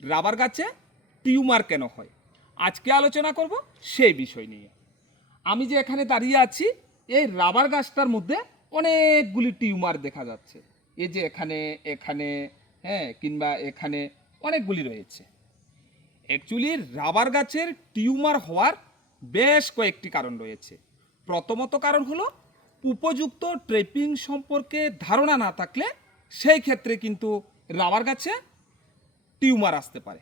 Rubber গাছে tumour কেন হয়? আজকে আলোচনা করব সেই বিষয় নিয়ে। আমি যে এখানে দাঁড়িয়ে আছি, এই রাবার গাছটার মধ্যে অনেকগুলি টিউমার দেখা যাচ্ছে। এই যে এখানে এখানে হ্যাঁ কিংবা এখানে অনেকগুলি রয়েছে। অ্যাকচুয়ালি রাবার গাছের টিউমার হওয়ার বেশ কয়েকটি কারণ রয়েছে। প্রথমত কারণ হলো, উপযুক্ত ট্রেপিং সম্পর্কে ধারণা না থাকলে সেই ক্ষেত্রে কিন্তু রাবার গাছে টিউমার আসতে পারে।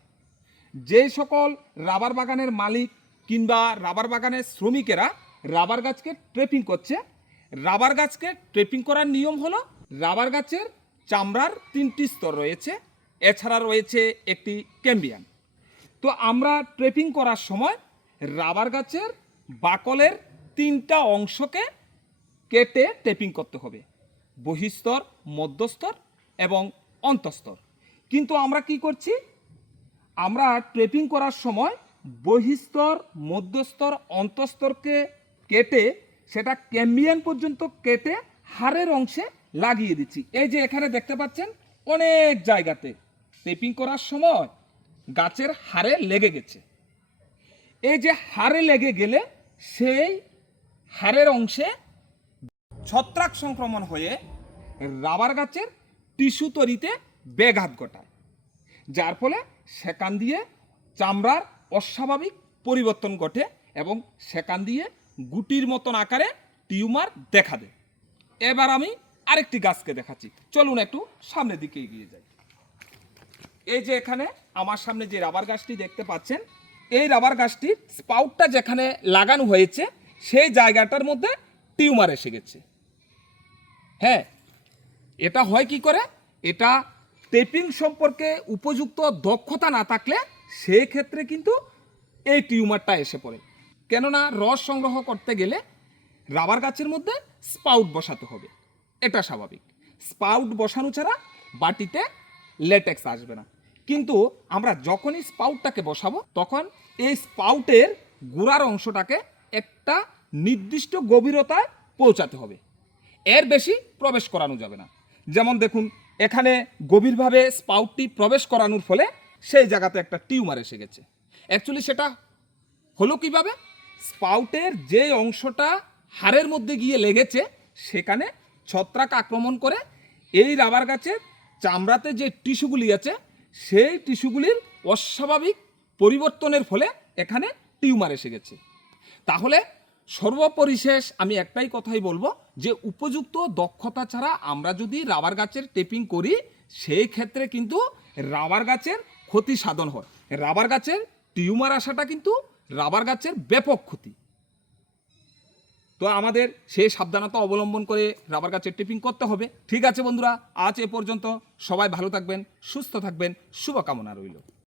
যে সকল রাবার বাগানের মালিক কিংবা রাবার বাগানের শ্রমিকেরা রাবার গাছকে ট্রেপিং করছে, রাবার গাছকে ট্রেপিং করার নিয়ম হলো রাবার গাছের চামড়ার তিনটি স্তর রয়েছে, এছাড়া রয়েছে একটি ক্যাম্বিয়ান। তো আমরা ট্রেপিং করার সময় রাবার গাছের বাকলের তিনটা অংশকে কেটে টেপিং করতে হবে, বহিস্তর মধ্যস্তর এবং অন্তস্তর। কিন্তু আমরা কি করছি? আমরা ট্রেপিং করার সময় বহিস্তর, মধ্যস্তর, অন্তস্তরকে কেটে সেটা ক্যাম্বিয়ান পর্যন্ত কেটে হাড়ের অংশে লাগিয়ে দিচ্ছি। এই যে এখানে দেখতে পাচ্ছেন, অনেক জায়গাতে টেপিং করার সময় গাছের হাড়ে লেগে গেছে। এই যে হাড়ে লেগে গেলে সেই হাড়ের অংশে ছত্রাক সংক্রমণ হয়ে রাবার গাছের টিস্যু তৈরিতে ব্যাঘাত ঘটায়। যার ফলে সেখান দিয়ে চামড়ার অস্বাভাবিক পরিবর্তন ঘটে এবং সেখান দিয়ে গুটির মতন আকারে টিউমার দেখা দেয়। এবার আমি আরেকটি গাছকে দেখাচ্ছি। চলুন একটু সামনের দিকে এগিয়ে যাই। এই যে এখানে আমার সামনে যে রাবার গাছটি দেখতে পাচ্ছেন, এই রাবার গাছটির স্পাউটটা যেখানে লাগানো হয়েছে, সেই জায়গাটার মধ্যে টিউমার এসে গেছে। হ্যাঁ এটা হয় কি করে? এটা টেপিং সম্পর্কে উপযুক্ত দক্ষতা না থাকলে সেই ক্ষেত্রে কিন্তু এই টিউমারটা এসে পড়ে। কেননা রস সংগ্রহ করতে গেলে রাবার গাছের মধ্যে স্পাউট বসাতে হবে। এটা স্বাভাবিক। স্পাউট বসানো ছাড়া বাটিতে লেটেক্স আসবে না। কিন্তু আমরা যখনই স্পাউটটাকে বসাবো, তখন এই স্পাউটের গোড়ার অংশটাকে একটা নির্দিষ্ট গভীরতায় পৌঁছাতে হবে। এর বেশি প্রবেশ করানো যাবে না। যেমন দেখুন এখানে গভীরভাবে স্পাউটটি প্রবেশ করানোর ফলে সেই জায়গাতে একটা টিউমার এসে গেছে। অ্যাকচুয়ালি সেটা হলো কীভাবে? স্পাউটের যে অংশটা হাড়ের মধ্যে গিয়ে লেগেছে, সেখানে ছত্রাক আক্রমণ করে এই রাবার গাছের চামড়াতে যে টিস্যুগুলি আছে, সেই টিস্যুগুলির অস্বাভাবিক পরিবর্তনের ফলে এখানে টিউমার এসে গেছে। তাহলে সর্বপরিশেষ আমি একটাই কথাই বলব যে উপযুক্ত দক্ষতা ছাড়া আমরা যদি রাবার গাছের টেপিং করি সেই ক্ষেত্রে কিন্তু রাবার গাছের ক্ষতি সাধন হয়। রাবার গাছের টিউমার আসাটা কিন্তু রাবার গাছের ব্যাপক ক্ষতি। তো আমাদের সেই সাবধানতা অবলম্বন করে রাবার গাছের টিপিং করতে হবে। ঠিক আছে বন্ধুরা, আজ এ পর্যন্ত সবাই ভালো থাকবেন, সুস্থ থাকবেন, শুভকামনা রইল।